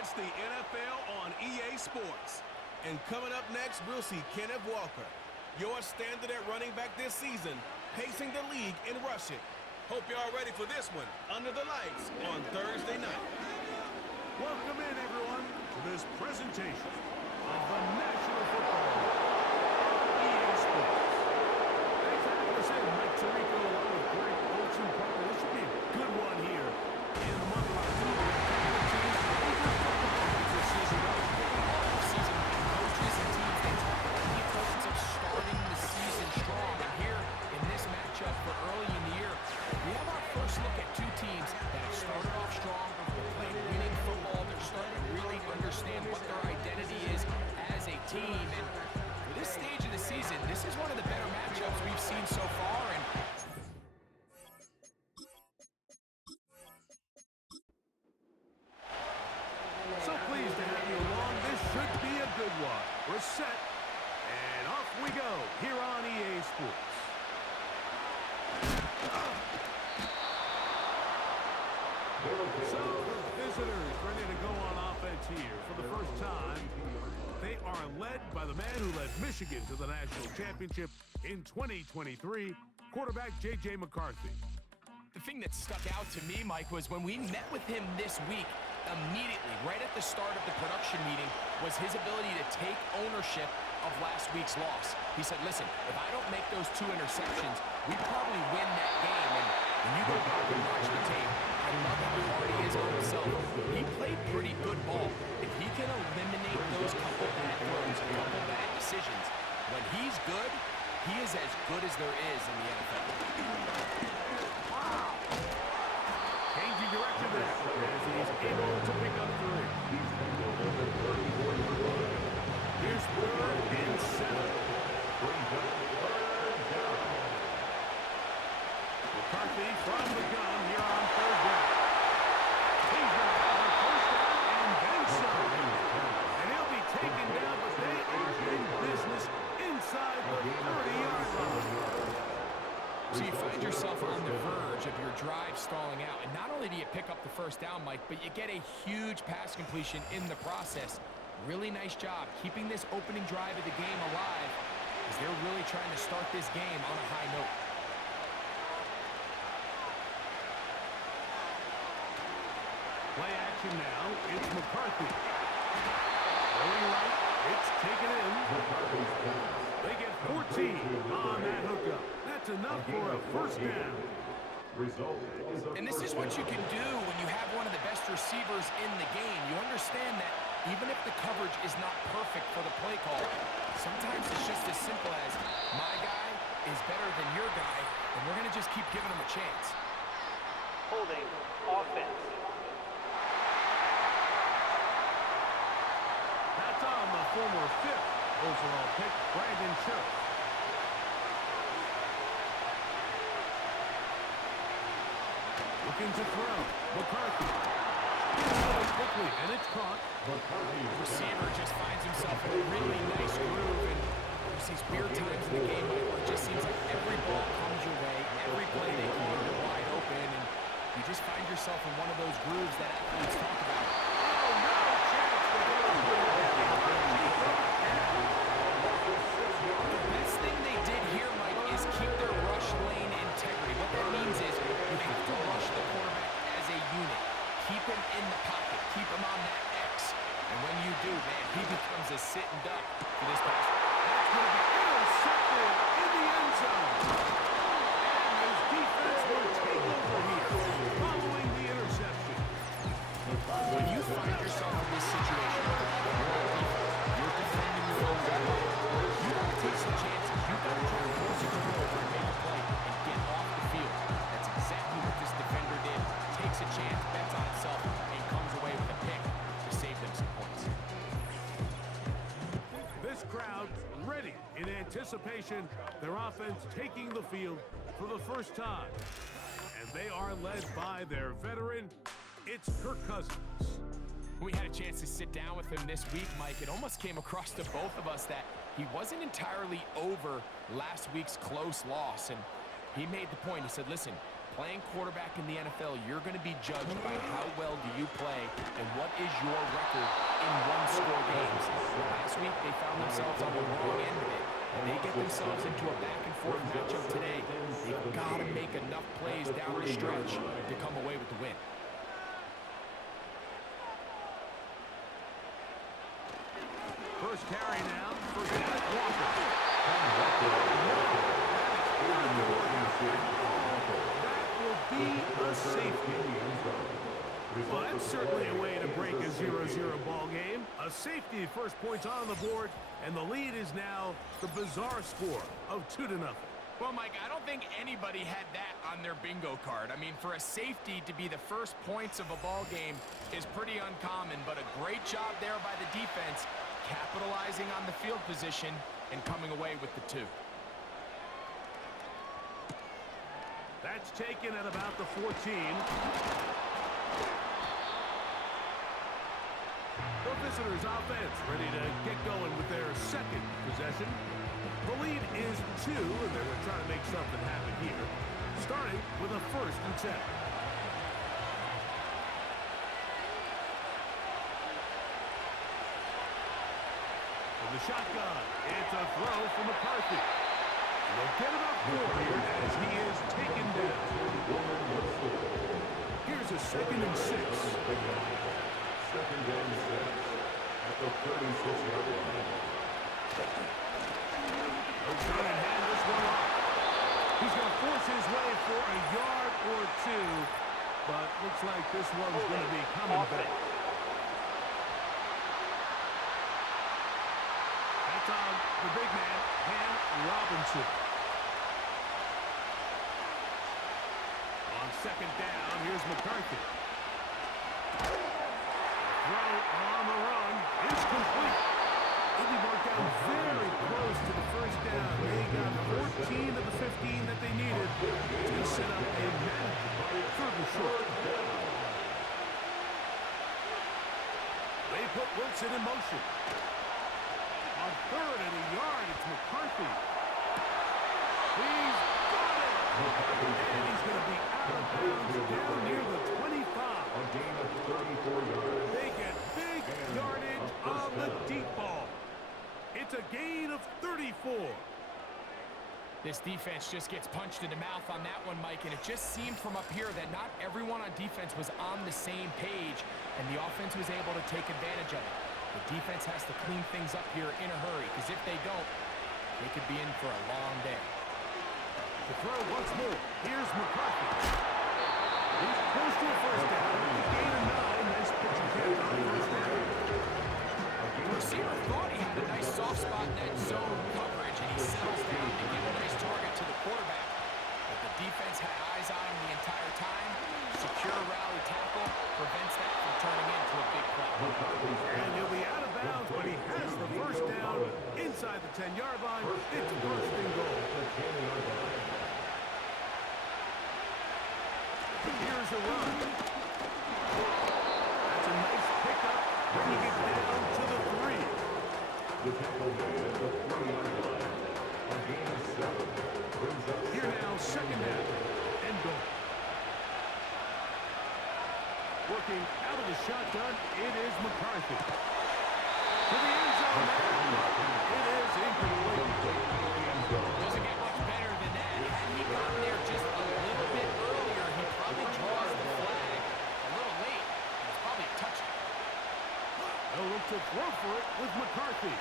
It's the NFL on EA Sports. And coming up next, we'll see Kenneth Walker, your standard at running back this season, pacing the league in rushing. Hope you're all ready for this one, Under the Lights, on Thursday night. Welcome in, everyone, to this presentation of the National Football League on EA Sports. Thanks for having us in, Mike Tirico, along with Greg Olsen. This should be a good one here in the month of October. For early in the year, we have our first look at two teams that have started off strong, they're playing winning football, they're starting to really understand what their identity is as a team. And for this stage of the season, this is one of the better matchups we've seen so far. And so pleased to have you along. This should be a good one. We're set, and off we go here on EA Sports. So the visitors ready to go on offense here for the first time. They are led by the man who led Michigan to the national championship in 2023, quarterback J.J. McCarthy. the thing that stuck out to me, Mike, was when we met with him this week, immediately, right at the start of the production meeting, was his ability to take ownership of last week's loss. He said, listen, if I don't make those 2 interceptions, we probably win that game. And when you go back and watch the tape, I love how hard he is on himself. He played pretty good ball. If he can eliminate those couple bad throws, a couple bad decisions, when he's good, he is as good as there is in the NFL. Wow! Changing direction there as he's able to pick up 3. Here's 3rd and 7. McCarthy from the gun here on 3rd down. He's going to have a first down and then some. And he'll be taken down, but they are in business inside the 30-yard line. So you find yourself on the verge of your drive stalling out, and not only do you pick up the first down, Mike, but you get a huge pass completion in the process. Really nice job keeping this opening drive of the game alive, as they're really trying to start this game on a high note. Play action now. It's McCarthy. Going right. It's taken in. They get 14 on that hookup. That's enough for a first down. And this is what you can do when you have one of the best receivers in the game. You understand that even if the coverage is not perfect for the play call, sometimes it's just as simple as my guy is better than your guy, and we're going to just keep giving him a chance. Holding offense. That's on the former 5th overall pick, Brandon Scherf. Looking to throw. McCarthy. Quickly, and it's caught. The receiver just finds himself in a really nice groove, and there's these weird times in the game where it just seems like every ball comes your way, every play they call you're wide open, and you just find yourself in one of those grooves that athletes talk about. Oh, no chance for The best thing they did here, Mike, is keep their rush lane integrity. What that means is you have to rush the quarterback as a unit. Keep him in the pocket. Keep him on that X. And when you do, man, he becomes a sitting duck for this pass. That's going to be intercepted in the end zone. And his defense will take over here following the interception. When you find yourself in this situation, you're defending your own goal. You got to take some chances. You got to try to force it to go over and make a play and get off the field. That's exactly what this defender did. Takes a chance, bets on itself, and comes away with a pick to save them some points. This crowd ready in anticipation. Their offense taking the field for the first time. And they are led by their veteran. It's Kirk Cousins. We had a chance to sit down with him this week, Mike. It almost came across to both of us that he wasn't entirely over last week's close loss. And he made the point. He said, listen, playing quarterback in the NFL, you're going to be judged by how well do you play and what is your record in one-score games. Last week, they found themselves on the wrong end of it, and they get themselves into a back-and-forth matchup today. They've got to make enough plays down the stretch to come away with the win. First carry now for Kenneth Walker. That will be a safety. Well, that's certainly a way to break a 0-0 ball game. A safety, first points on the board, and the lead is now the bizarre score of 2-0. Well, Mike, I don't think anybody had that on their bingo card. I mean, for a safety to be the first points of a ball game is pretty uncommon, but a great job there by the defense, capitalizing on the field position and coming away with the 2. That's taken at about the 14. The visitors' offense ready to get going with their second possession. The lead is 2, and they were trying to make something happen here, starting with a 1st and 10. From the shotgun, it's a throw from McCarthy. And they'll get him up 4 here as he is taken down. Here's a 2nd and 6. 2nd and 6 at the 36-yard line. He'll try and hand this one off. He's going to force his way for a yard or 2, but looks like this one's going to be coming back. That's on the big man, Cam Robinson. On 2nd down, here's McCarthy. Throw on the run is complete. They'll be marked down very close to the 1st down. They got 14 of the 15 that they needed to set up a manageable 3rd and short. They put Wilson in motion. On 3rd and a yard, it's McCarthy. He's got it! And he's going to be out of bounds down near the 25. A gain of 34 yards. They get big yardage on the deep ball. It's a gain of 34. This defense just gets punched in the mouth on that one, Mike, and it just seemed from up here that not everyone on defense was on the same page, and the offense was able to take advantage of it. The defense has to clean things up here in a hurry, because if they don't, they could be in for a long day. The throw once more. Here's McCarthy. He's close to a 1st down. Gain of 9. Nice pitch and catch on the 1st down. The receiver thought he had a nice soft spot in that zone coverage, and he settles down to give a nice target to the quarterback. But the defense had eyes on him the entire time. Secure rally tackle prevents that from turning into a big play. And he'll be out of bounds, but he has the 1st down inside the 10-yard line. It's 1st and goal. Here's a run. That's a nice pickup, bringing it down to the 3. The tackle made at the 3-yard line. A gain of 7 brings up Here now, 2nd down and goal. Working out of the shotgun, it is McCarthy. To the end zone now. It is incomplete. Doesn't get much better than that. Had he gotten there just a little bit earlier, he probably draws the flag a little late. It's probably a touchdown. They'll look to throw for it with McCarthy.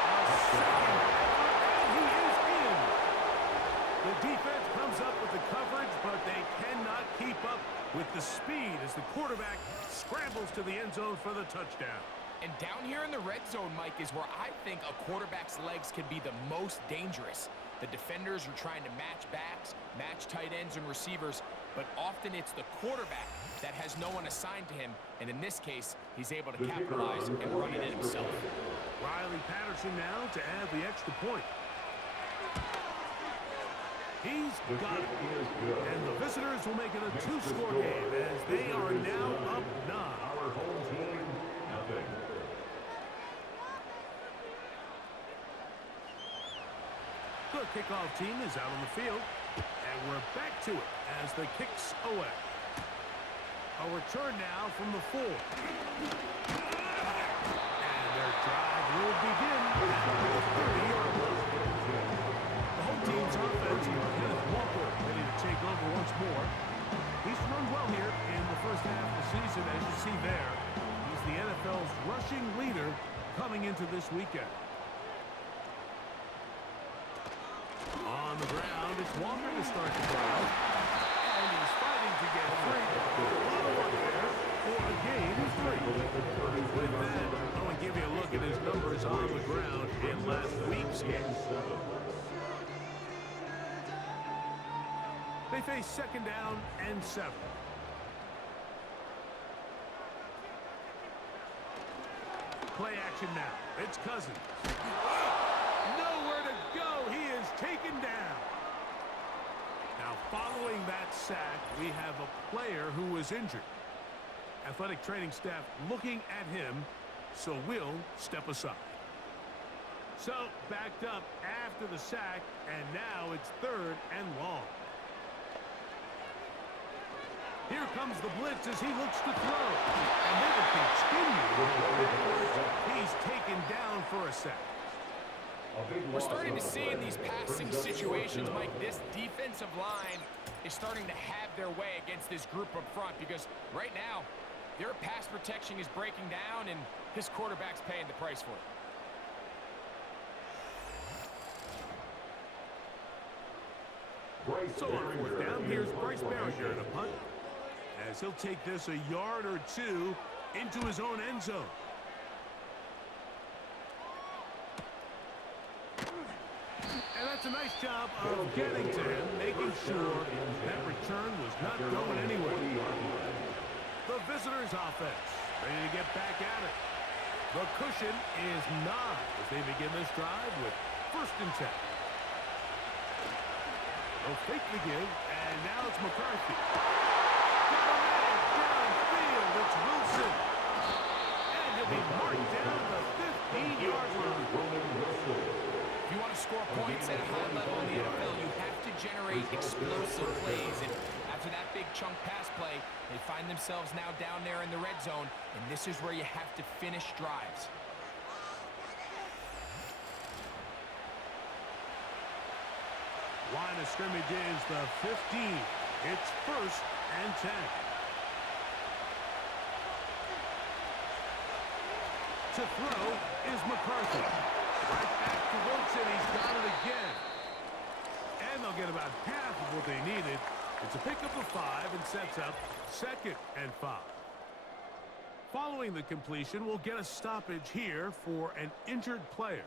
A 2nd effort, and he is in. The defense comes up with the coverage, but they cannot keep up with the speed as the quarterback scrambles to the end zone for the touchdown. And down here in the red zone, Mike, is where I think a quarterback's legs can be the most dangerous. The defenders are trying to match backs, match tight ends and receivers, but often it's the quarterback that has no one assigned to him, and in this case, he's able to capitalize and run it in himself. Riley Patterson now to add the extra point. He's got it. And the visitors will make it a 2-score game as they are now up 9. our home team, nothing. The kickoff team is out on the field. And we're back to it as the kick's away. A return now from the 4. And their drive will begin at the 30-yard line. The home team's offense, Kenneth Walker, ready to take over once more. He's run well here in the first half of the season, as you see there. He's the NFL's rushing leader coming into this weekend. On the ground, it's Walker to start the drive. And he's fighting to get free. A lot of work there for a gain of 3. With that, I want to give you a look at his numbers on the ground in last week's game. They face second down and 7. Play action now. It's Cousins. Nowhere to go. He is taken down. Now, following that sack, we have a player who was injured. Athletic training staff looking at him, so we'll step aside. So, backed up after the sack, and now it's 3rd and long. Here comes the blitz as he looks to throw. And they will continue. He's taken down for a sack. We're starting to see in these passing situations, Mike, this defensive line is starting to have their way against this group up front because right now, their pass protection is breaking down and his quarterback's paying the price for it. So on 4th down, here's Bryce Barringer in a punt, as he'll take this a yard or 2 into his own end zone. And that's a nice job of getting to him, making sure that return was not going anywhere. The visitors' offense ready to get back at it. The cushion is 9 as they begin this drive with 1st and 10. They'll fake the give, and now it's McCarthy. Got a man downfield. It's Wilson. And he'll be marked down the 15-yard line. If you want to score points at a high level in the NFL, you have to generate explosive plays. And after that big chunk pass play, they find themselves now down there in the red zone, and this is where you have to finish drives. Line of scrimmage is the 15. It's 1st and 10. To throw is McCarthy. Right back to Wilson. He's got it again. And they'll get about half of what they needed. It's a pickup of 5 and sets up 2nd and 5. Following the completion, we'll get a stoppage here for an injured player.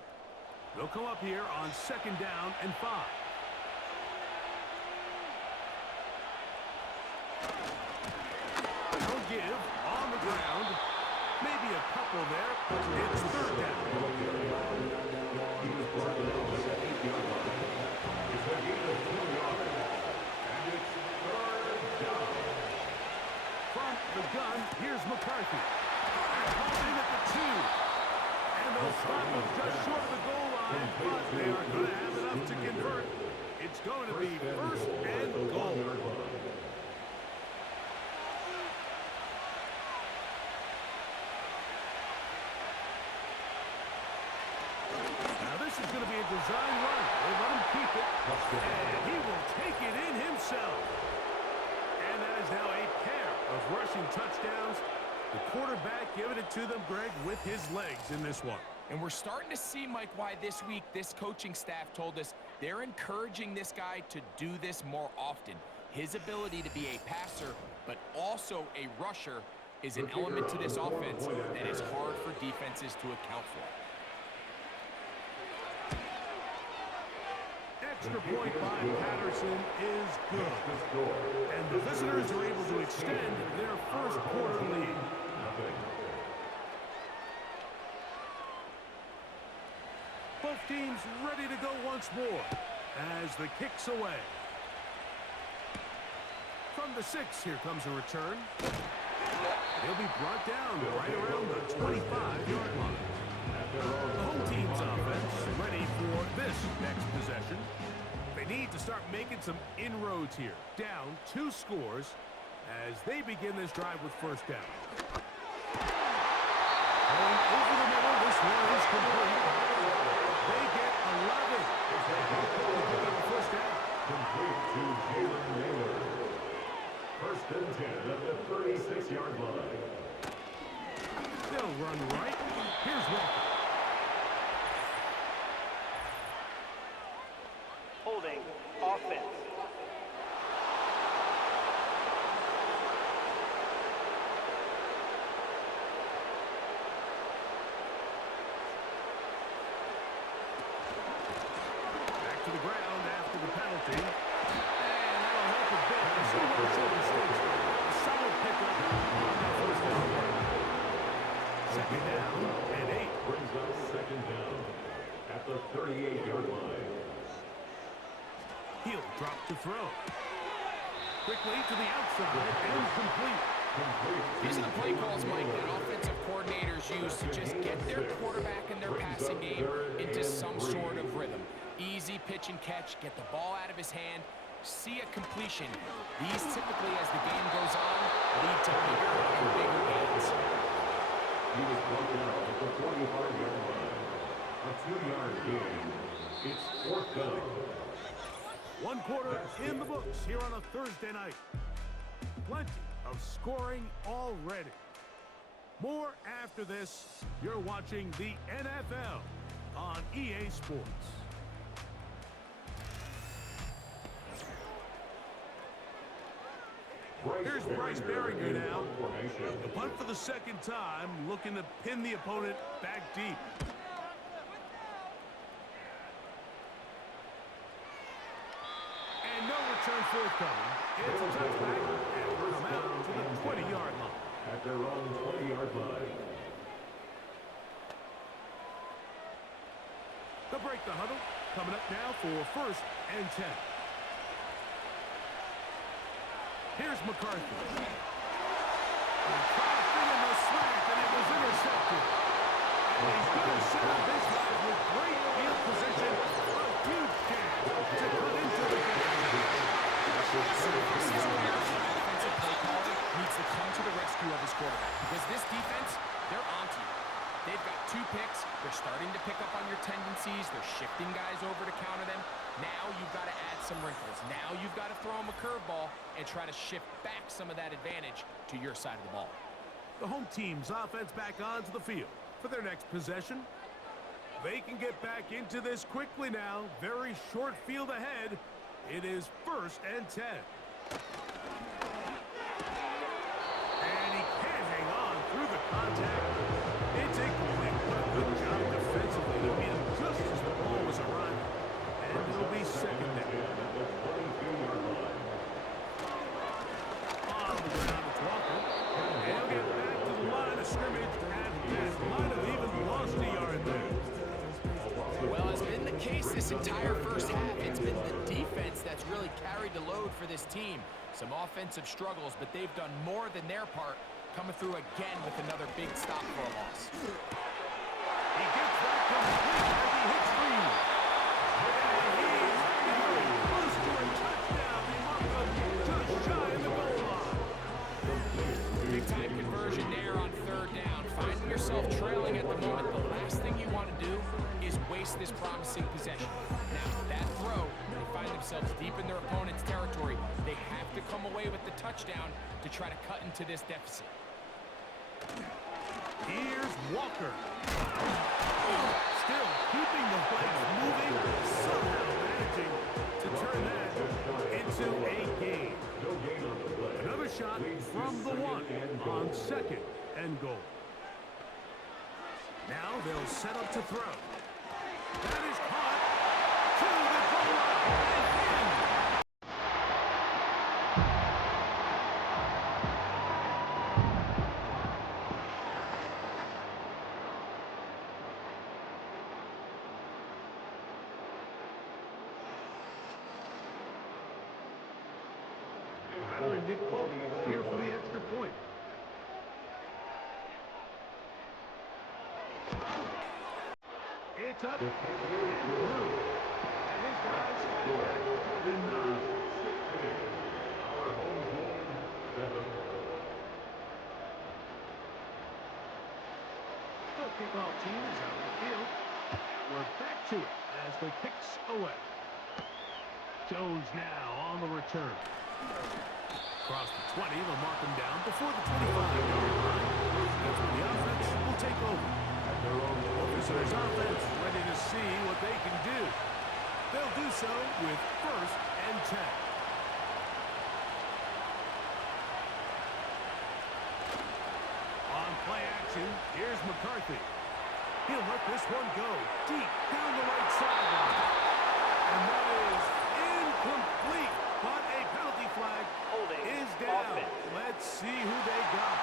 They'll come up here on 2nd down and 5. They'll give on the ground. Maybe a couple there. It's 3rd down. From the gun, here's McCarthy. Holding at the 2. And they'll stop him just short of the goal line, but they are going to have enough to convert. It's going to be 1st and goal. This is going to be a design run. They let him keep it, and he will take it in himself. And that is now a pair of rushing touchdowns. The quarterback giving it to them, Greg, with his legs in this one. And we're starting to see, Mike, why this week this coaching staff told us they're encouraging this guy to do this more often. His ability to be a passer, but also a rusher, is an element to this offense that is hard for defenses to account for. Extra point by Patterson is good. And the visitors are able to extend their first quarter lead. Both teams ready to go once more as the kick's away. From the 6, here comes a return. He'll be brought down right around the 25-yard line. The home team's offense ready for this next possession. They need to start making some inroads here. Down 2 scores as they begin this drive with first down. Going over the middle, this one is complete. They get 11. They pick up the first down. Complete to Jalen Naylor. First and 10 at the 36-yard line. They'll run right. Here's Walker. Holding offense. Back to the ground after the penalty. And that'll help a bit. There's so many short mistakes. A solid pickup on that first down. Second down and 8. Brings up second down at the 38-yard line. He'll drop to throw. Quickly to the outside and complete. These are the play calls, Mike, that offensive coordinators use to just get their quarterback and their passing game into some sort of rhythm. Easy pitch and catch, get the ball out of his hand, see a completion. These typically, as the game goes on, lead to bigger and bigger gains. He was broken out at the 45-yard line. A 2-yard gain. It's fourth down. 1 quarter in the books here on a Thursday night. Plenty of scoring already. More after this. You're watching the NFL on EA Sports. Here's Bryce Baringer now. The punt for the second time, looking to pin the opponent back deep. And no return forthcoming. It's a touchback, and we'll come out to the 20-yard line. At their own 20-yard line. They'll break the huddle. Coming up now for first and 10. Here's McCarthy. Crossing in the slant, and it was intercepted. And he's going to set up his guys with great field position. A huge chance to cut into the game. This is where an offensive play caller needs to come to the rescue of his quarterback. Because this defense, they're onto you. They've got 2 picks. They're starting to pick up on your tendencies. They're shifting guys over to counter them. Now you've got to add some wrinkles. Now you've got to throw them a curveball and try to shift back some of that advantage to your side of the ball. The home team's offense back onto the field for their next possession. They can get back into this quickly now. Very short field ahead. It is first and 10. And he can't hang on through the contact. It's incomplete. What a good job defensively to beat him just as the ball was arriving. And it'll be second down. On the ground, it's Walker. And he'll get back to the line of scrimmage, and that might have even lost a yard there. Well, as been the case this entire first half, it's been the defense that's really carried the load for this team. Some offensive struggles, but they've done more than their part, coming through again with another big stop for a loss. He gets that complete as he hits Green. And he's very close to a touchdown. They mark up just shy of the goal line. Big-time conversion there on third down. Finding yourself trailing at the moment, the last thing you want to do is waste this promising possession. Now, that throw, they find themselves deep in their opponent's territory. They have to come away with the touchdown to try to cut into this deficit. Here's Walker. Still keeping the legs moving, somehow managing to turn that into a gain. Another shot from the 1 on second and goal. Now they'll set up to throw. That is caught to the goal line and in. Here for the extra point. It's up and through. And he's got The kickoff team is out of the field. We're back to it as the kicks away. Jones now on the return. Across the 20, they'll mark him down before the 25-yard line. That's where the offense will take over. The visitors' offense ready to see what they can do. They'll do so with 1st and 10. On play action, here's McCarthy. He'll let this one go deep down the right sideline. And that is incomplete. But a penalty flag Holding is down. offense. Let's see who they got.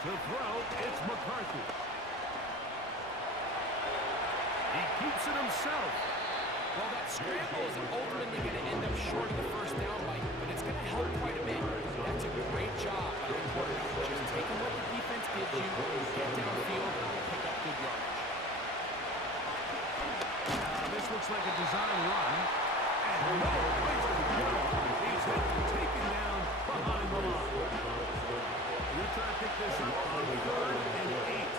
To throw, it's McCarthy. He keeps it himself. Well, that scramble is ultimately going to end up short of the first down, Mike, but it's going to help quite a bit. That's a great job by the quarterback. Just taking what the defense gives you, get downfield, pick up good yardage. This looks like a design run. And no place to go. He's hit and taken down behind the line. We'll try to pick this up on 3rd and 8.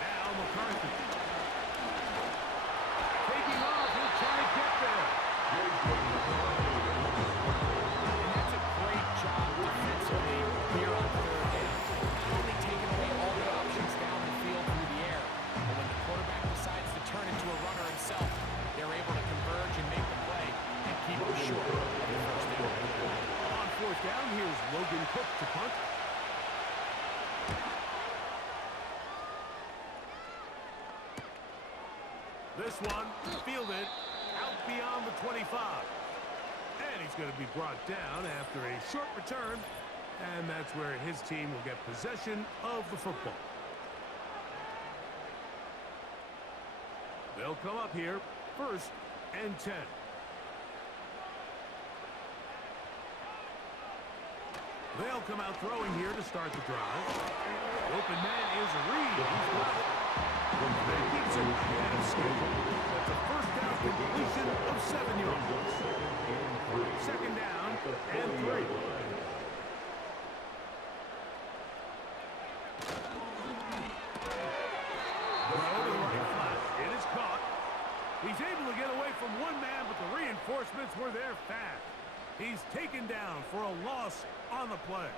Now McCarthy. Taking off, he'll try to get there. And that's a great job defensively here on 3rd down. Not only taking away all the options down the field through the air, but when the quarterback decides to turn into a runner himself, they're able to converge and make the play and keep him short of the first down. On 4th down, here's Logan Cook to punt. This one, fielded out beyond the 25. And he's going to be brought down after a short return. And that's where his team will get possession of the football. They'll come up here, 1st and 10. They'll come out throwing here to start the drive. Open man is Reed. He's got it. That keeps it ahead of schedule. That's a 1st down completion of 7 yards. 2nd down and 3. Throw to the right flat. It is caught. He's able to get away from one man, but the reinforcements were there fast. He's taken down for a loss on the play.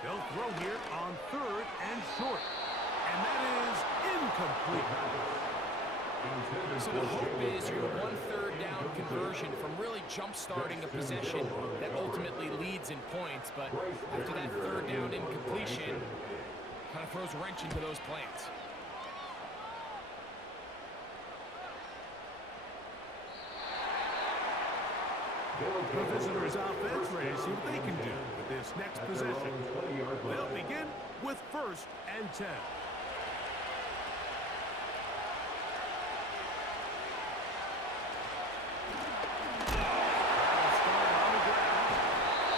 They'll throw here on 3rd and short. And that is incomplete. So the hope is your 1/3 down conversion from really jump-starting a possession that ultimately leads in points. But after that 3rd down incompletion, kind of throws a wrench into those plans. The visitors' offense ready to see what they can do with this next possession. They'll begin with 1st and 10. Start on the ground.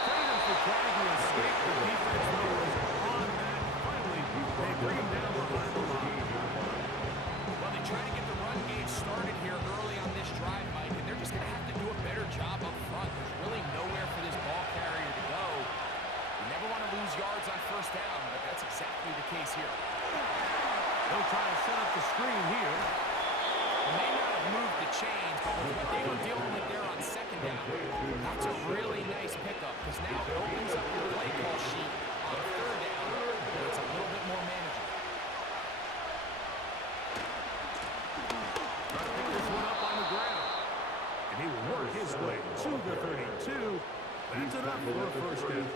Trainers were trying to escape. The defense was on that. Finally, they bring him down behind the line. Well, they try to get the run game started here early on this drive, Mike, and they're just going to have to do a better job up front. There's really nowhere for this ball carrier to go. You never want to lose yards on 1st down, but that's exactly the case here. They'll try to set up the screen here. They may not have moved the chains, but with what they were dealing with there on 2nd down, that's a really nice pickup because now it opens up your play call sheet on 3rd down, and it's a little bit more manageable. Trying to pick this one up on the ground. And he will work his way to the 32. That's enough for a 1st down.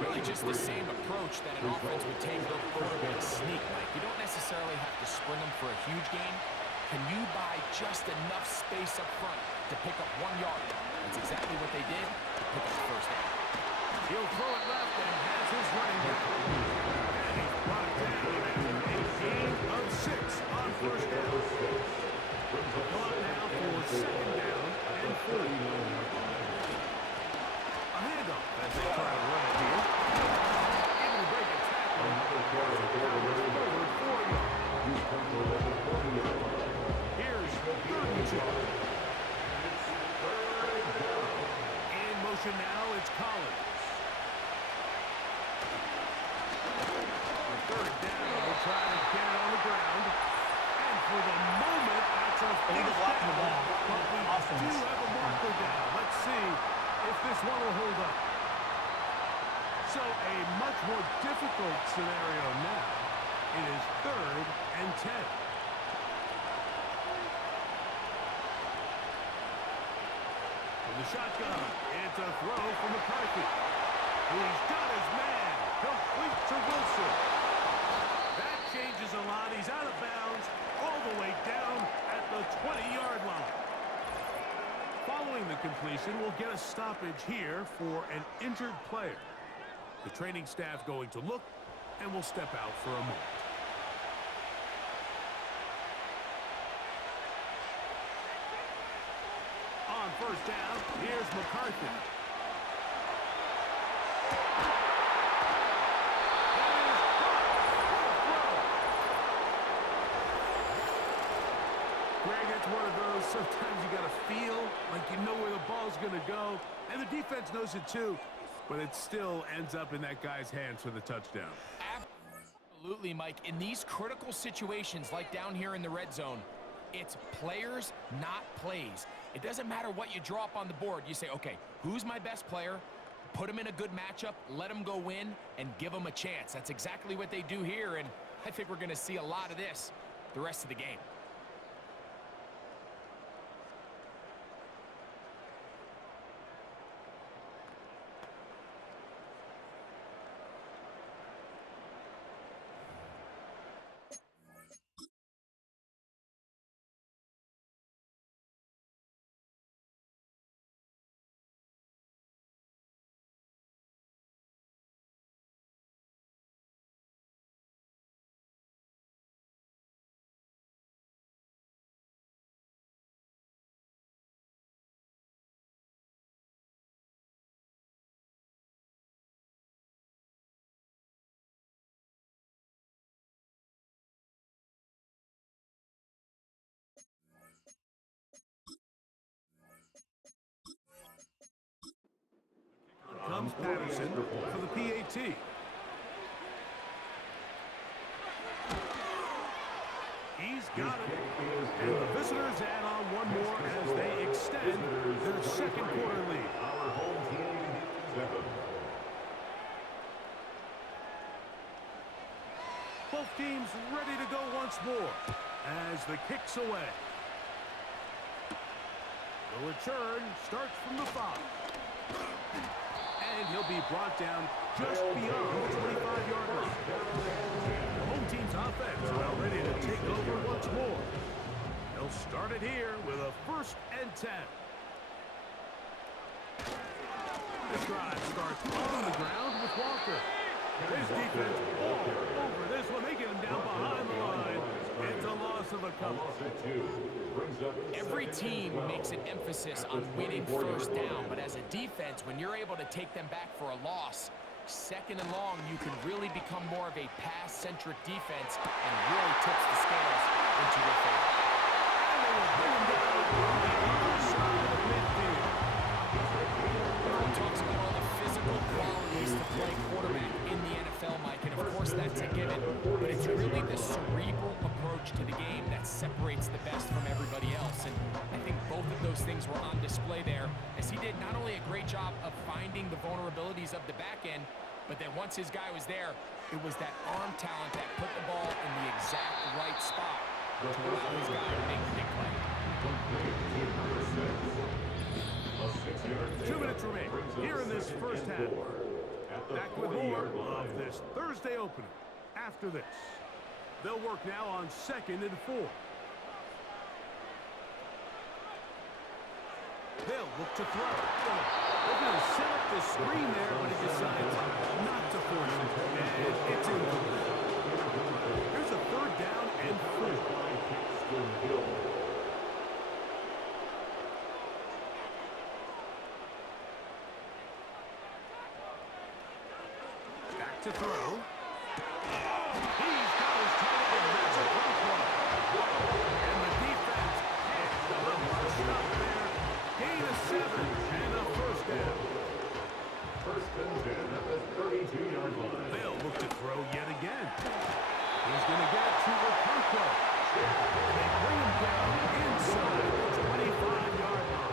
Really just the same approach that an offense would take with a quarterback sneak, Mike. You don't necessarily have to sprint them for a huge gain. Can you buy just enough space up front to pick up 1 yard? That's exactly what they did to pick up the 1st down. He'll throw it left and has his running back. And he's brought down after a gain of 6 on 1st down. Come up now for second down and 4. A handoff as they try to run it here. Able to break a tackle. Forward 4 yards. Here's 3rd and 2. In motion now, it's Collins. Third down, we'll try to get it on the ground. And for the moment, that's a first down. But we do have a marker down. Let's see if this one will hold up. So a much more difficult scenario now. It is 3rd and 10. From the shotgun, it's a throw from McCarthy. He's got his man. Complete to Wilson. That changes a lot. He's out of bounds all the way down at the 20-yard line. Following the completion, we'll get a stoppage here for an injured player. The training staff going to look, and we'll step out for a moment. On first down, here's McCarthy. Greg, it's one of those, sometimes you got to feel like you know where the ball's going to go, and the defense knows it too, but it still ends up in that guy's hands for the touchdown. Absolutely, Mike. In these critical situations, like down here in the red zone, it's players, not plays. It doesn't matter what you draw up on the board. You say, okay, who's my best player? Put him in a good matchup, let him go win, and give him a chance. That's exactly what they do here, and I think we're going to see a lot of this the rest of the game. Comes Patterson for the PAT. He's got it. And the visitors add on one more as they extend their second quarter lead. Our home team, 7. Both teams ready to go once more as the kick's away. The return starts from the 5. And he'll be brought down just beyond the 25-yard line. The home team's offense now ready to take over once more. They'll start it here with a 1st and 10. This drive starts on the ground with Walker. His defense all over this one. They get him down behind the line. It's a loss of a couple. Every team makes an emphasis on winning first down, but as a defense, when you're able to take them back for a loss, 2nd and long, you can really become more of a pass-centric defense and really tips the scales into your favor. And they will bring him down on the other side of midfield. Everyone talks about all the physical qualities to play quarterback in the NFL, Mike, and of course that's a given, but it's really the cerebral approach to the game that separates the best from everybody else, and I think both of those things were on display there, as he did not only a great job of finding the vulnerabilities of the back end, but then once his guy was there, it was that arm talent that put the ball in the exact right spot to allow his guy to make the big play. 2 minutes remain here in this first half. Back with more of this Thursday opener after this. They'll work now on 2nd and 4. They'll look to throw. They're going to set up the screen there, but he decides not to force it. And it's incomplete. Here's a 3rd down and 4. to throw. He's got his tight end. That's a great one. And the defense has a little stop there. Gain of 7 and a first down. First and 10 at the 32-yard line. They'll look to throw yet again. He's going to get it to Okonkwo. And they bring him down inside the 25-yard line.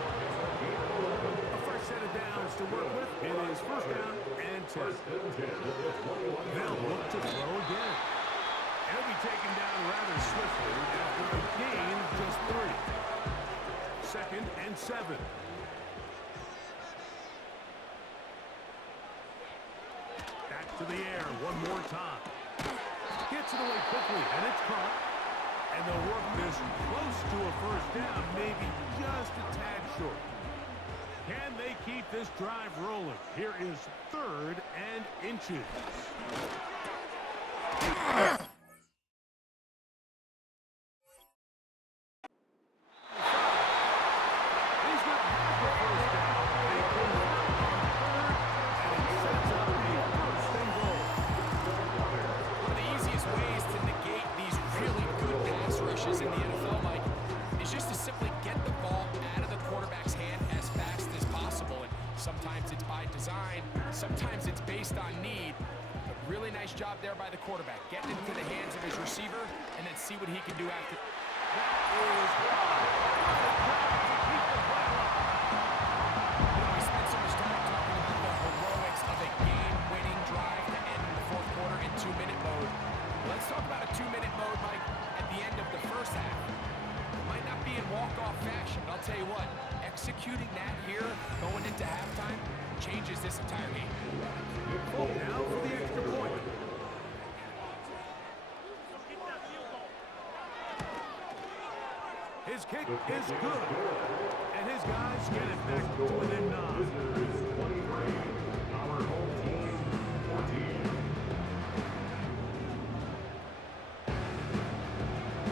A fresh set of downs to work with. It is first down and 10. First and 10 at the 21-yard They'll look to throw again. He'll be taken down rather swiftly after a gain of just 3. Second and 7. Back to the air one more time. Gets it away quickly, and it's caught. And they'll work this close to a first down, maybe just a tad short. Can they keep this drive rolling? Here is 3rd and inches. He's got half a first down. They convert on 3rd, and it sets up a first and goal. One of the easiest ways to negate these really good pass rushes in the NFL, Mike, is just to simply get the ball out of the quarterback's hand as fast as possible. And sometimes it's by design, sometimes it's based on need. But really nice job there by the quarterback, getting into the hands of his receiver, and then see what he can do after. That is wide. To keep the ball up. You know, we spent so much time talking about the heroics of a game-winning drive to end the fourth quarter in 2-minute mode. Let's talk about a 2-minute mode, Mike, at the end of the first half. It might not be in walk-off fashion, but I'll tell you what, executing that here, going into halftime, changes this entire game. Oh, now for the extra point. His kick is good. And his guys get it back to within 9. Visitors 23. Our home team 14.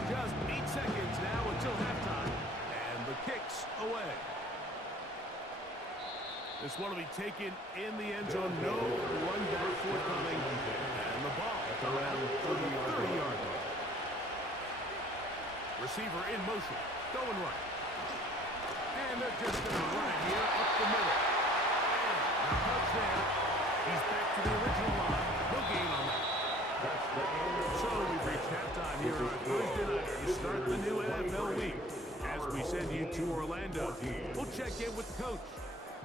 Just 8 seconds now until halftime. And the kick's away. This one will be taken in the end zone. No run back forthcoming. And the ball around the 30-yard line. Receiver in motion. Going right. And they're just going to run it here up the middle. And the touchdown. He's back to the original line. No gain on that. So we've reached halftime here on Thursday night to start the new NFL week. As we send you to Orlando, we'll check in with the coach.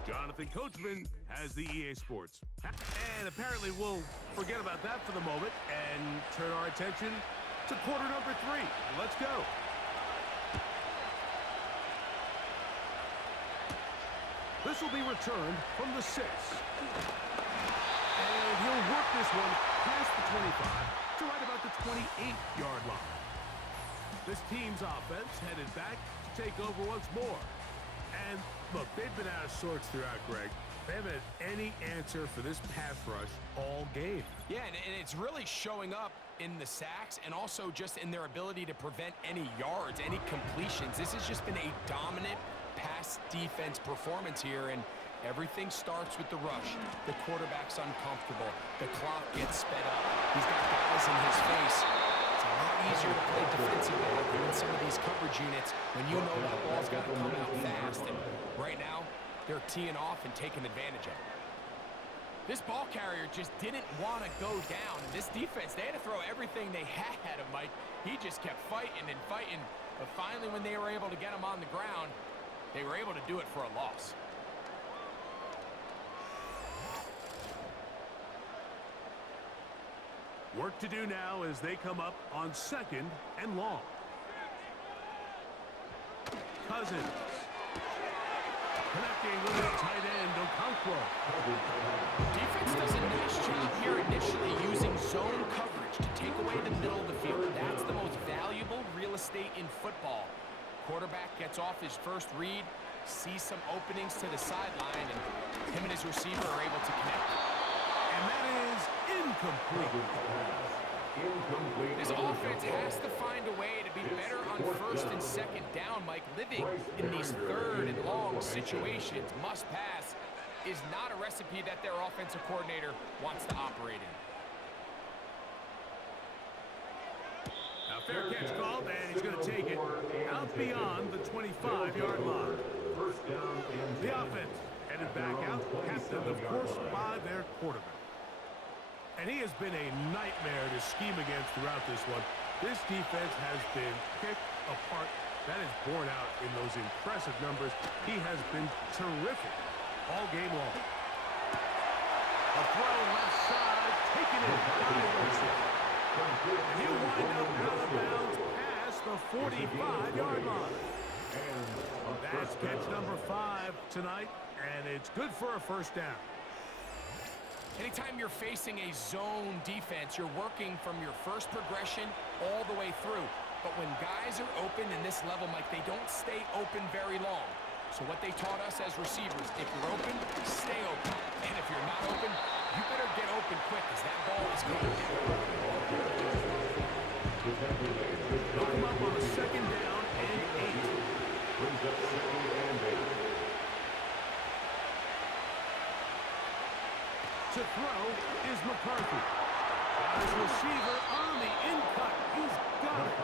Jonathan Coachman has the EA Sports. And apparently we'll forget about that for the moment and turn our attention to quarter number 3. Let's go. This will be returned from the 6. And he'll work this one past the 25 to right about the 28-yard line. This team's offense headed back to take over once more. And look, they've been out of sorts throughout, Greg. They haven't had any answer for this pass rush all game. Yeah, and it's really showing up in the sacks and also just in their ability to prevent any yards, any completions. This has just been a dominant pass defense performance here, and everything starts with the rush. The quarterback's uncomfortable. The clock gets sped up. He's got guys in his face. It's a lot easier to play defensive back than in some of these coverage units when you know that ball's got to come out fast. And right now, they're teeing off and taking advantage of it. This ball carrier just didn't want to go down. And this defense, they had to throw everything they had at him, Mike. He just kept fighting and fighting. But finally, when they were able to get him on the ground, they were able to do it for a loss. Work to do now as they come up on 2nd and long. Cousins. Connecting with his tight end, Okonkwo. Defense does a nice job here initially using zone coverage to take away the middle of the field. That's the most valuable real estate in football. Quarterback gets off his first read, sees some openings to the sideline, and him and his receiver are able to connect. And that is incomplete. This offense has to find a way to be better on 1st and 2nd down, Mike. Living in these 3rd and long situations, must pass, is not a recipe that their offensive coordinator wants to operate in. Fair catch called, and he's going to take it out beyond the 25-yard line. First down and The offense headed back out, captained, of course, by their quarterback. And he has been a nightmare to scheme against throughout this one. This defense has been picked apart. That is borne out in those impressive numbers. He has been terrific all game long. A throw left side, taken in by Wilson. And he'll wind up out of bounds past the 45-yard line. That's catch number 5 tonight, and it's good for a first down. Anytime you're facing a zone defense, you're working from your first progression all the way through. But when guys are open in this level, Mike, they don't stay open very long. So what they taught us as receivers, if you're open, stay open. And if you're not open, you better get open quick as that ball is coming down. Look him up on a second down and 8. Brings up second and 8. To throw is McCarthy. Got his receiver on the in-cut. He's got it.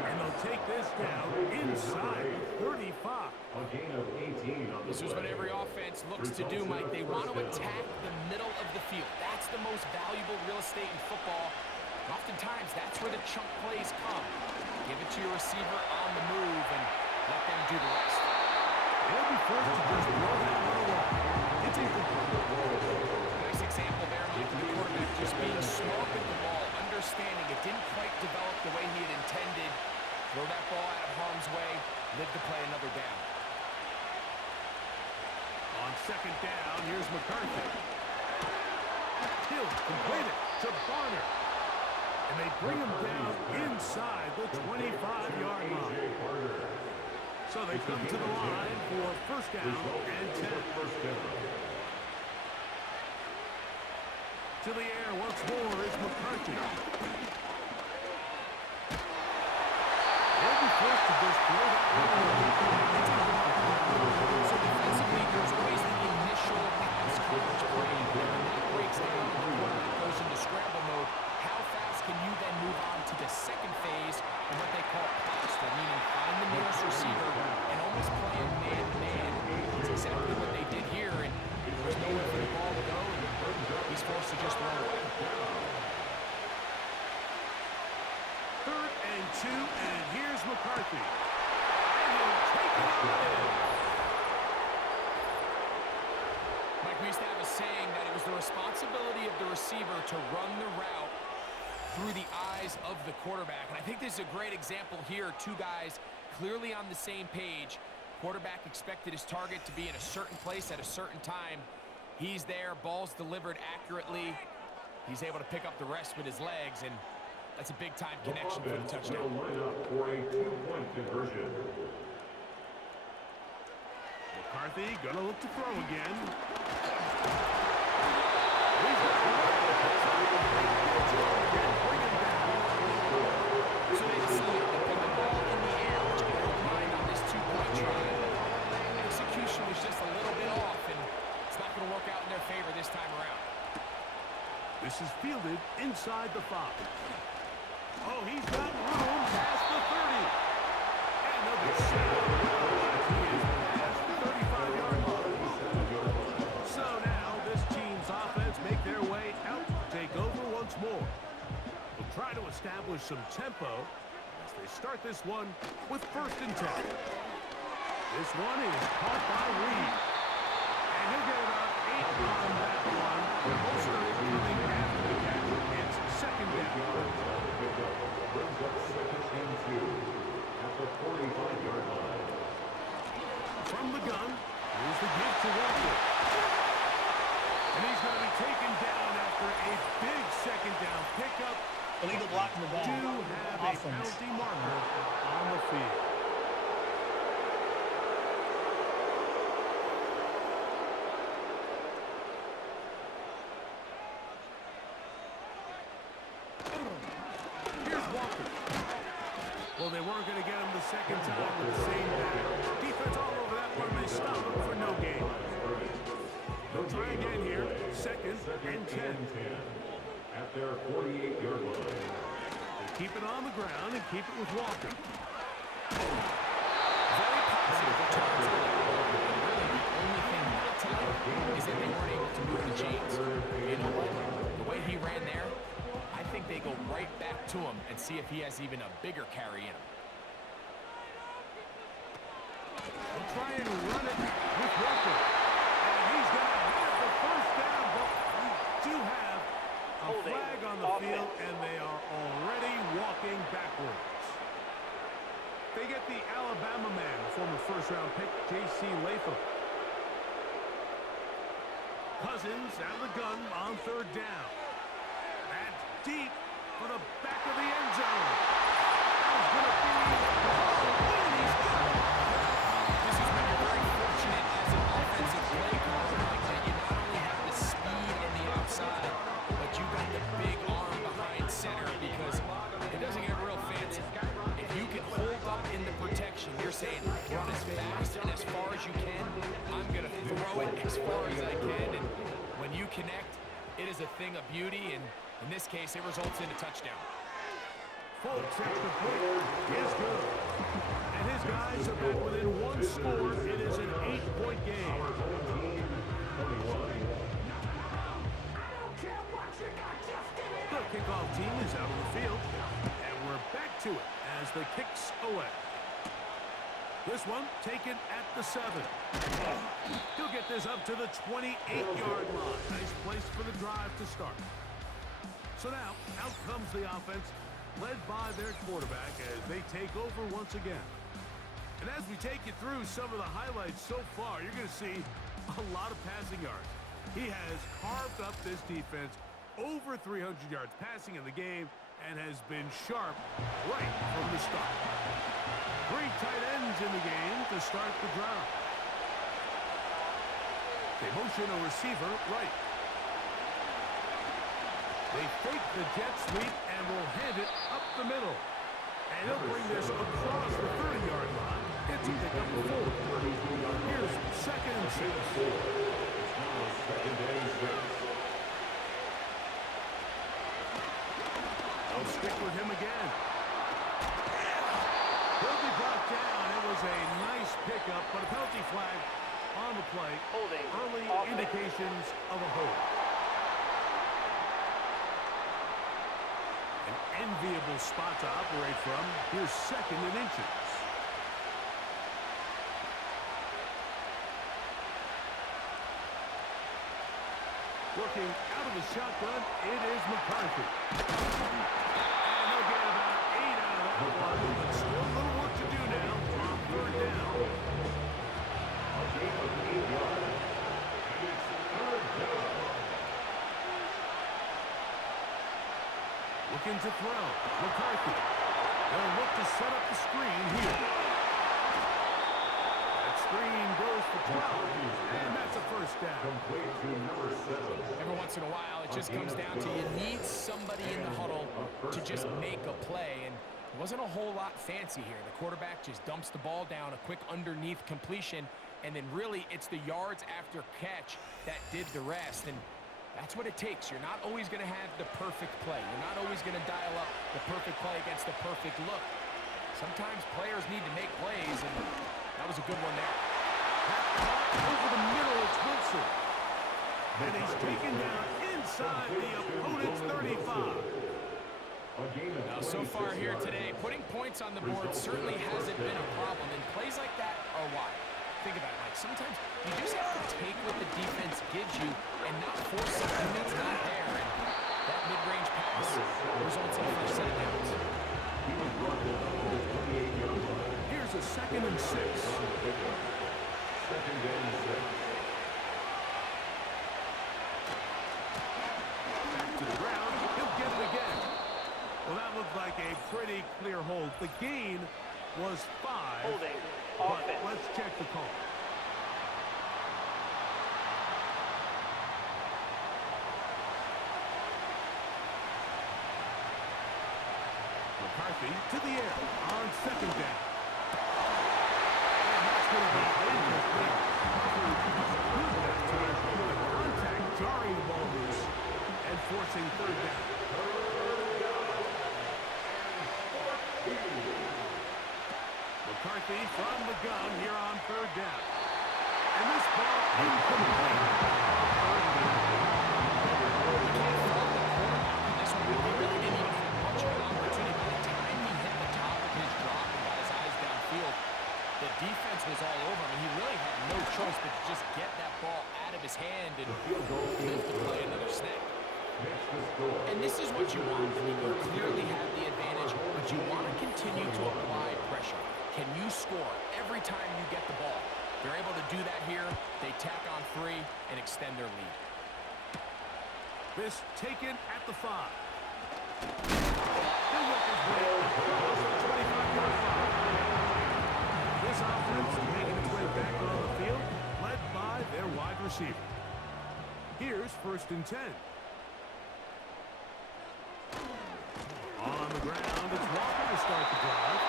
And they'll take this down inside the 35. A gain of 18 on the This is what every offense looks to do, Mike. They want to attack the middle of the field. That's the most valuable real estate in football. And oftentimes, that's where the chunk plays come. Give it to your receiver on the move and let them do the rest. They'll be forced to just throw that one away. It's incomplete. Nice example there, Mike. The quarterback just being smart with the ball, understanding it didn't quite develop the way he had intended. Throw that ball out of harm's way, live to play another down. On second down, here's McCarthy. He'll complete it to Barner. And they bring him down inside the 25-yard line. So they come to the line for first down and 10. To the air once more is McCarthy. They'll be forced to just throw that one away. So defensively, there's always the initial pass coverage play. When that breaks down, the quarterback goes into scramble mode. How fast can you then move on to the second phase of what they call plaster, meaning find the nearest receiver and almost play him man-to-man. That's exactly what they did here, and there was nowhere for the ball to go, and he's forced to just run away. 3rd and 2, and here's McCarthy. And he'll take it on in. Mike, we used to have a saying that it was the responsibility of the receiver to run the route through the eyes of the quarterback. And I think this is a great example here. Two guys clearly on the same page. Quarterback expected his target to be in a certain place at a certain time. He's there, ball's delivered accurately. He's able to pick up the rest with his legs, and that's a big-time connection for the touchdown. Line up for a 2-point conversion. McCarthy gonna look to throw again. So they decided to put the ball in the air, which I don't mind on this 2-point try. Execution was just a little bit off, and it's not going to work out in their favor this time around. This is fielded inside the 5. Oh, he's got room past the 30. And they'll get sacked. He is past the 35-yard line. So now this team's offense make their way out, take over once more. They'll try to establish some tempo as they start this one with 1st and 10. This one is caught by Reed. And he'll get about 8 on that one. Most of it coming after the catch. It's 2nd down. Brings up 2nd and 2 at the 45-yard line. From the gun, here's the give to Walker. And he's going to be taken down after a big 2nd down pickup. Illegal block in the back. Do have a penalty marker on the field. Here's Walker. Well, they weren't going to get him the second time with the same back. Defense all over that one. They stop him for no gain. They'll try again here. 2nd and 10. At their 48-yard line. They keep it on the ground and keep it with Walker. Very positive returns on that run. And really, the only thing not to like is that they weren't able to move the chains. You know what? The way he ran there, I think they go right back to him and see if he has even a bigger carry in him. We'll try and run it with Walker. And he's going to have the first down, but we do have a flag on the field, and they are already walking backwards. They get the Alabama man, former first-round pick, J.C. Latham. Cousins out of the gun on third down. That's deep for the back of the end zone. That was going to be... Oh, and he's got it. This is when you're very fortunate as an offensive play caller, like that you not only have the speed on the outside, but you got the big arm behind center, because it doesn't get real fancy. If you can hold up in the protection, you're saying run as fast and as far as you can. I'm going to throw it as far as I can, and when you connect, it is a thing of beauty, and in this case, it results in a touchdown. Folks, extra point is good. And his guys are back within one score. It is an 8-point game. The kickoff team is out on the field. And we're back to it as the kicks away. This one taken at the 7. He'll get this up to the 28-yard line. Nice place for the drive to start. So now, out comes the offense, led by their quarterback as they take over once again. And as we take you through some of the highlights so far, you're going to see a lot of passing yards. He has carved up this defense, over 300 yards passing in the game, and has been sharp right from the start. 3 tight ends in the game to start the drive. They motion a receiver right. They fake the jet sweep and will hand it up the middle. And he'll bring this across the 30-yard line. It's a pick up the 4. Here's 2nd and 6. They'll stick with him again. He'll be brought down. It was a nice pickup, but a penalty flag on the play. Holding. Early Offense. indications of a hold. An enviable spot to operate from. Here's 2nd and inches. Working out of the shotgun, it is McCarthy. And they'll get about 8 out of that one, but still a little work to do now on 3rd down. A gain of 8 yards. And it's 3rd down. Looking to throw. McCarthy. They'll look to set up the screen here. That screen goes for 12. And that's a 1st down. Complete to number 7. Every once in a while, it just comes down to you need somebody in the huddle to just make a play, and it wasn't a whole lot fancy here. The quarterback just dumps the ball down, a quick underneath completion, and then really it's the yards after catch that did the rest, and that's what it takes. You're not always going to have the perfect play. You're not always going to dial up the perfect play against the perfect look. Sometimes players need to make plays, and that was a good one there. Over the middle, it's Wilson. And he's taken down inside the opponent's 35. Now, so far here today, putting points on the board certainly hasn't been a problem, and plays like that are why. Think about it, Mike. Sometimes you just have to take what the defense gives you and not force something that's not there. And that mid-range pass results in a first set of downs. Here's a 2nd and 6. 2nd and 6. Back to the ground. He'll get it again. Well, that looked like a pretty clear hold. The gain was 5. Holding. But Offense. let's check the call. McCarthy to the air on 2nd down. And that's going to be incomplete. The contact jarring the ball loose and forcing 3rd down. McCarthy from the gun here on third down. And this ball incomplete. This one, he really didn't even have much of an opportunity. By the time he hit the top of his drop and got his eyes downfield, the defense was all over him, and he really had no choice but to just get that ball out of his hand and live to play another snap. And this is what you want. I mean, you clearly have the advantage, but you want to continue to apply pressure. Can you score every time you get the ball? They're able to do that here. They tack on 3 and extend their lead. This taken at the 5. He'll work his way across the 25-yard line. This offense making its way back on the field, led by their wide receiver. Here's 1st and 10. On the ground, it's Walker to start the drive.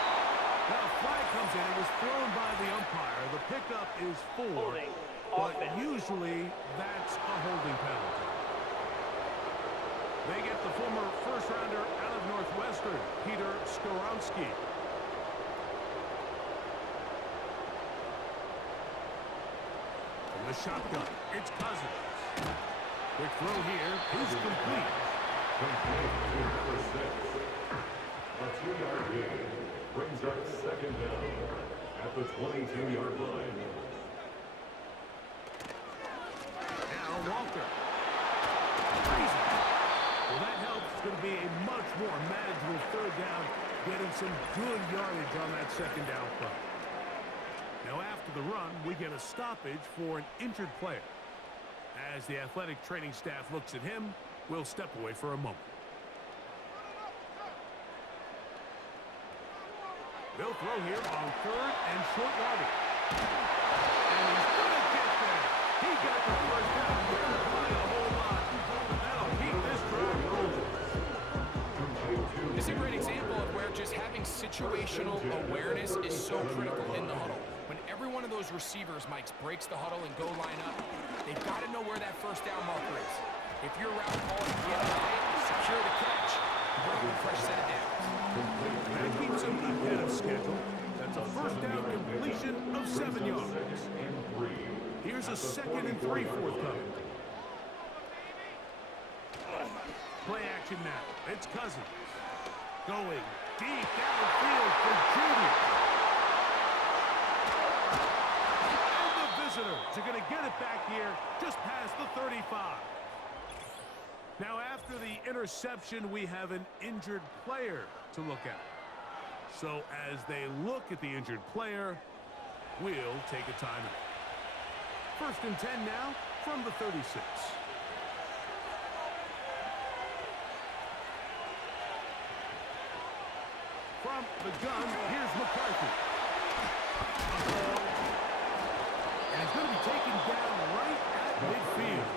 Now a flag comes in. It was thrown by the umpire. The pickup is 4, Holding. but Offense. usually that's a holding penalty. They get the former first-rounder out of Northwestern, Peter Skoronski. From the shotgun, it's Cousins. Quick throw here is complete. Complete to number 6. A 2-yard gain brings up 2nd down at the 22-yard line. Now Walker. Crazy. Well, that helps. It's going to be a much more manageable 3rd down, getting some good yardage on that 2nd down play. Now after the run, we get a stoppage for an injured player. As the athletic training staff looks at him, we'll step away for a moment. They'll throw here on 3rd and short yardage. And he's going to get there. He got the 1st down here by a whole lot. That'll keep this drive rolling. This is a great example of where just having situational awareness is so critical in the huddle. When every one of those receivers, Mike, breaks the huddle and go line up, they've got to know where that 1st down marker is. If you're around the ball, get by it, secure the catch, bring up a fresh set of downs. That keeps him ahead of schedule. That's a 1st down completion of 7 yards. Here's a 2nd and 3 forthcoming. Play action now. It's Cousins. Going deep downfield for Judy. And the visitors are going to get it back here just past the 35. Now after the interception, we have an injured player to look at. So as they look at the injured player, we'll take a timeout. 1st and 10 now from the 36. From the gun, here's McCarthy. And it's going to be taken down right at midfield.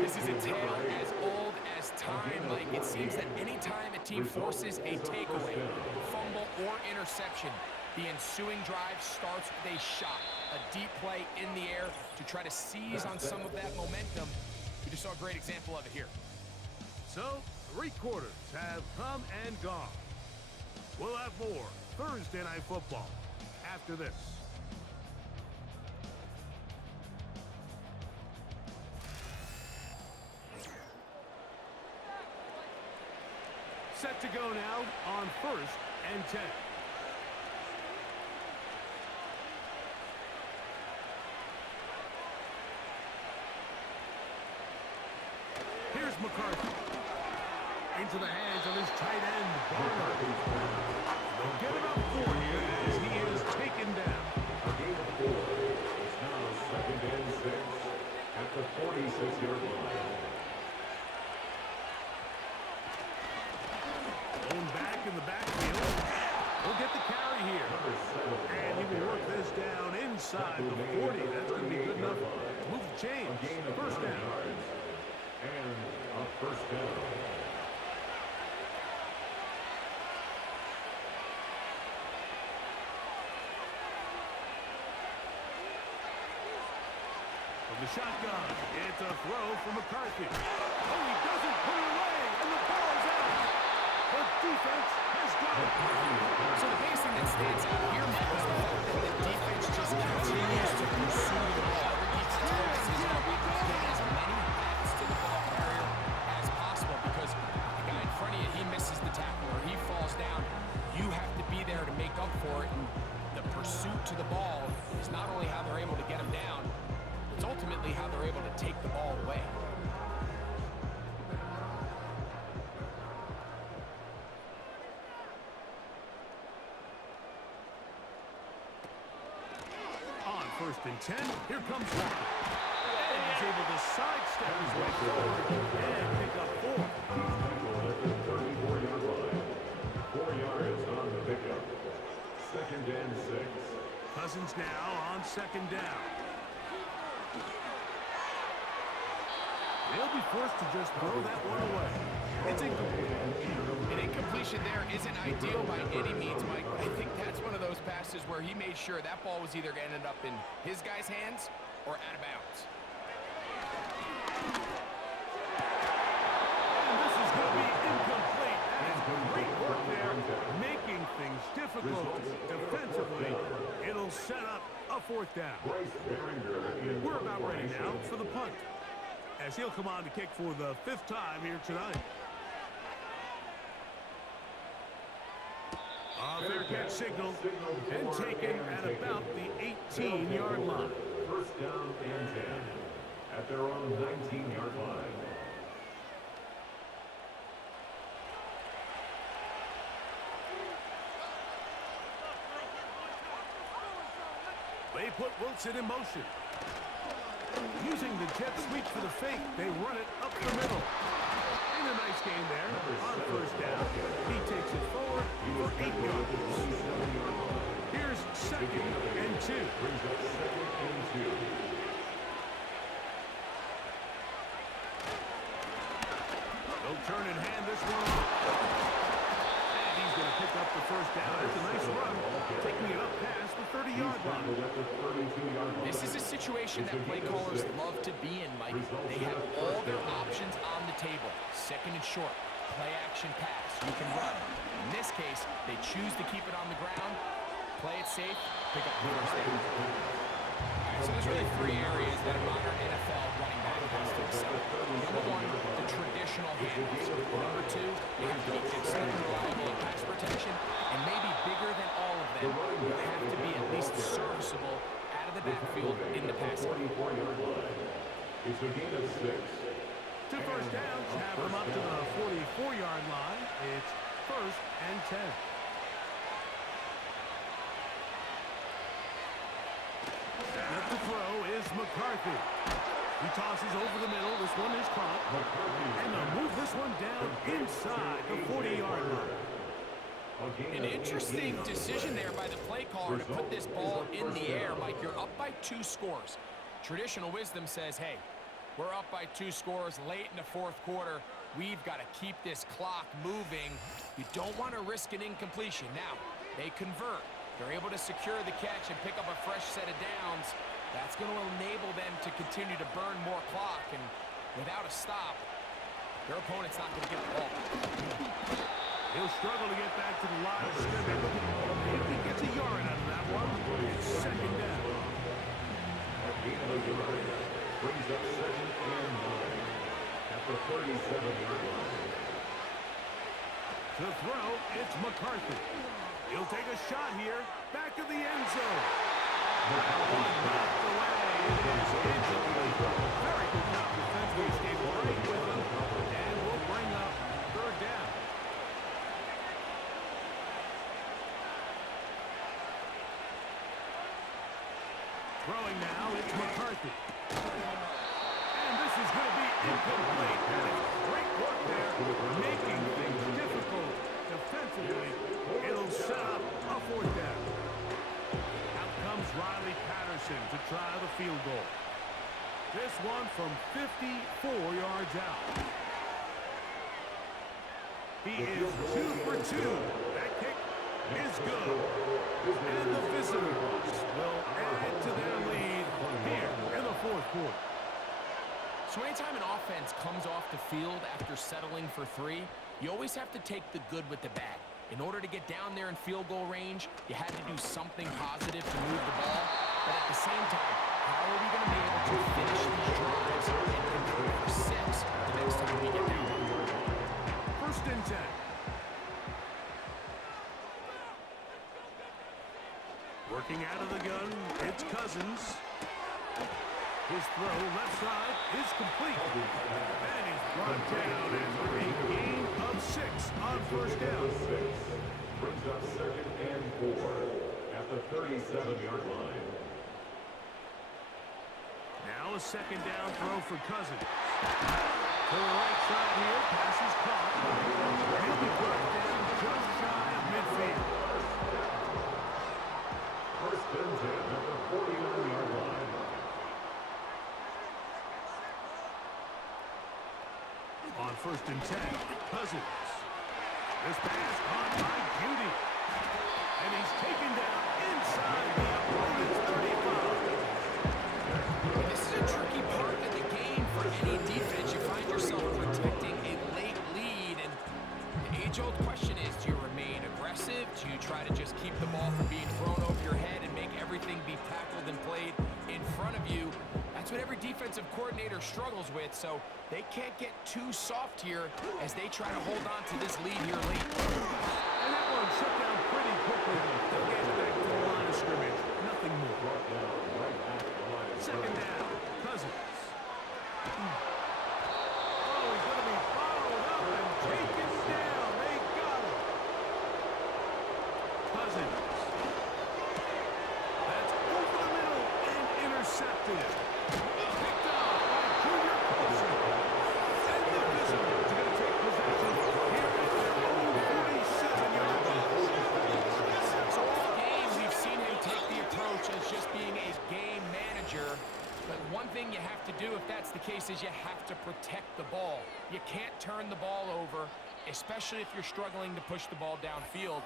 This is a tale as old as time, Mike. It seems that any time a team forces a takeaway, fumble, or interception, the ensuing drive starts with a shot, a deep play in the air to try to seize on some of that momentum. We just saw a great example of it here. So, 3 quarters have come and gone. We'll have more Thursday Night Football after this. Set to go now on 1st and 10. Here's McCarthy. Into the hands of his tight end, Barner. They'll get it up for here as he is taken down. A gain of 4. It's now 2nd and 6 at the 46-yard line. Going back in the backfield. He'll get the carry here. And he will work this down inside the 40. That's going to be good enough. Move the chains. 1st down. And a 1st down. From the shotgun, it's a throw from McCarthy. Oh, he doesn't put it away, and the ball's out. The defense has got it. So the biggest thing that stands out here, Mike, is the fact that the defense just continues to pursue the ball. Every defensive pass is going to put as many hats to the ball carrier as possible because the guy in front of you, he misses the tackle or he falls down. You have to be there to make up for it, and the pursuit to the ball is not only how they're able to get him down, it's ultimately how they're able to take the ball away. On 1st and 10, here comes Walker. And he's able to sidestep his way forward and pick up 4. He's tackled at the 34-yard line. 4 yards on the pickup. 2nd and 6. Cousins now on 2nd down. They'll be forced to just throw that one away. It's incomplete. An incompletion there isn't ideal by any means, Mike. I think that's one of those passes where he made sure that ball was either going to end up in his guy's hands or out of bounds. And this is going to be incomplete. That is great work there, making things difficult defensively. It'll set up a 4th down. We're about ready now for the punt, as he'll come on to kick for the 5th time here tonight. Fair catch signal and taken at about the 18-yard line. 1st down and 10 at their own 19-yard line. They put Wilson in motion. Using the jet sweep for the fake, they run it up the middle. And a nice game there on 1st down. He takes it forward for 8 yards. Here's 2nd and 2. Brings up 2nd and 2. They'll turn and hand this one off. And he's going to pick up the 1st down. It's a nice run, taking it up past the 30-yard line. This is a situation that play callers love to be in, Mike. They have all their options on the table. 2nd and short, play action pass. You can run. In this case, they choose to keep it on the ground, play it safe, pick up the 1st down. All right, so there's really 3 areas that a modern NFL running back has to excel. Number 1, the traditional handoffs. Number 2, they have to be extremely reliable in pass protection, and maybe bigger than all of them, you have to be at least serviceable out of the backfield in the passing. It's a gain of 6. 2 first downs have them up to the 44-yard line. It's 1st and 10. At the throw is McCarthy. He tosses over the middle. This one is caught. And they'll move this one down inside the 40-yard line. An interesting decision there by the play caller to put this ball in the air. Mike, you're up by 2 scores. Traditional wisdom says, hey, we're up by 2 scores late in the 4th quarter. We've got to keep this clock moving. You don't want to risk an incompletion. Now, they convert. They're able to secure the catch and pick up a fresh set of downs. That's going to enable them to continue to burn more clock. And without a stop, their opponent's not going to get the ball. He'll struggle to get back to the line of scrimmage. If he gets a yard out of that one, it's 2nd down. Brings up 2nd and 9 at the 37-yard line. To throw, it's McCarthy. He'll take a shot here, back of the end zone. That one knocked away. It is incomplete. Very good job defensively. Stayed right with him, and will bring up 3rd down. Throwing now, it's McCarthy. And this is going to be incomplete. That is great work there, making things difficult defensively. It'll set up a 4th down. Out comes Riley Patterson to try the field goal. This one from 54 yards out. He is 2 for 2. That kick is good. And the visitors will add to their lead here in the 4th quarter. So anytime an offense comes off the field after settling for 3, you always have to take the good with the bad. In order to get down there in field goal range, you had to do something positive to move the ball. But at the same time, how are we going to be able to finish these drives and convert for 6 the next time we get down there? 1st and 10. Working out of the gun, it's Cousins. His throw left side is complete. And he's brought down after a gain of 6 on 1st down. Brings up 2nd and 4 at the 37-yard line. Now a 2nd down throw for Cousins. To the right side here, pass is caught. He'll be brought down just shy of midfield. 1st and 10 at the 49-yard line. On 1st and 10, Cousins. This pass caught by Judy. And he's taken down inside the opponent's 35. This is a tricky part of the game for any defense. You find yourself protecting a late lead, and the age-old question is, do you remain aggressive? Do you try to just keep the ball from being thrown over your head and make everything be tackled and played in front of you? That's what every defensive coordinator struggles with, so they can't get too soft here as they try to hold on to this lead here late. And that one shut down pretty quickly. They'll get back to the line of scrimmage. Nothing more. 2nd down, Cousins. Oh, he's going to be followed up and taken down. They got him. Cousins. That's over the middle and intercepted. Picked off by Junior Colson. And the visitors are going to take possession here at their own 47-yard line. So all game, we've seen him take the approach as just being a game manager. But one thing you have to do if that's the case is you have to protect the ball. You can't turn the ball over, especially if you're struggling to push the ball downfield.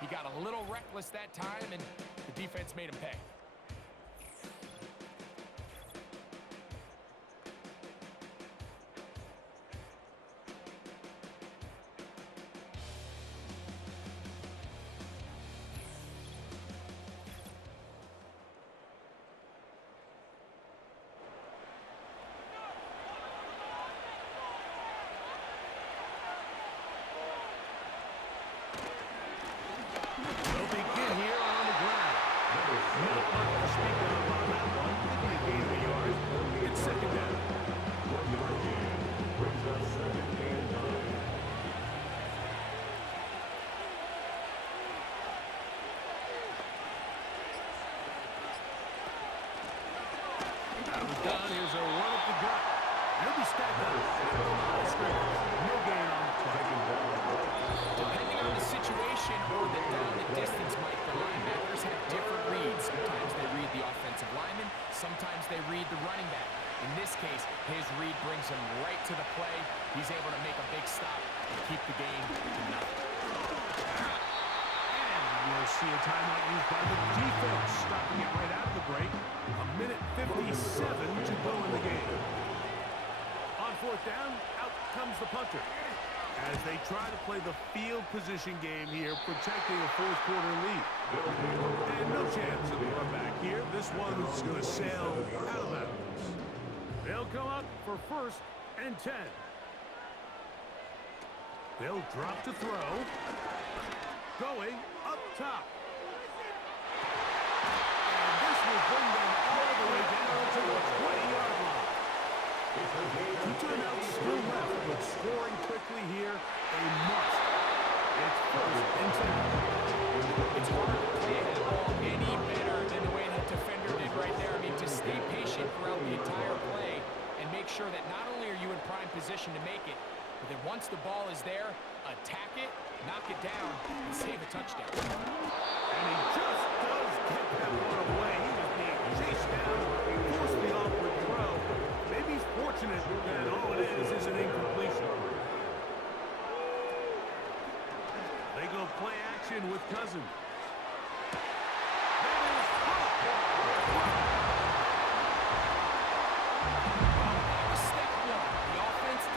He got a little reckless that time, and the defense made him pay. They'll begin here on the ground. Not much to speak of on that one. Maybe a gain of yards. It's 2nd down. 1-yard gain brings up 2nd and 9. That was done. Here's a run up the gut. He'll be stacked up at the line of scrimmage. No gain on the play. Depending on the situation or the distance, Mike, the linebackers have different reads. Sometimes they read the offensive lineman, sometimes they read the running back. In this case, his read brings him right to the play. He's able to make a big stop and keep the game to nothing. And you'll see a timeout used by the defense, stopping it right out of the break. A minute 57 to go in the game. On 4th down, out comes the punter. As they try to play the field position game here, protecting a 4th quarter lead. And no chance of the run back here. This one's going to sail out of bounds. They'll come up for 1st and 10. They'll drop to throw. Going up top. And this will bring them all the way down to the 20-yard line. 2 timeouts still left, but scoring quickly here, a must. It's 1st and 10. It's hard to play that ball any better than the way that defender did right there. I mean, to stay patient throughout the entire play and make sure that not only are you in prime position to make it, but then once the ball is there, attack it, knock it down, and save a touchdown. And he just does get that one away. He was being chased down, forced the awkward throw. Maybe he's fortunate that all it is an incompletion. They go play action with Cousins.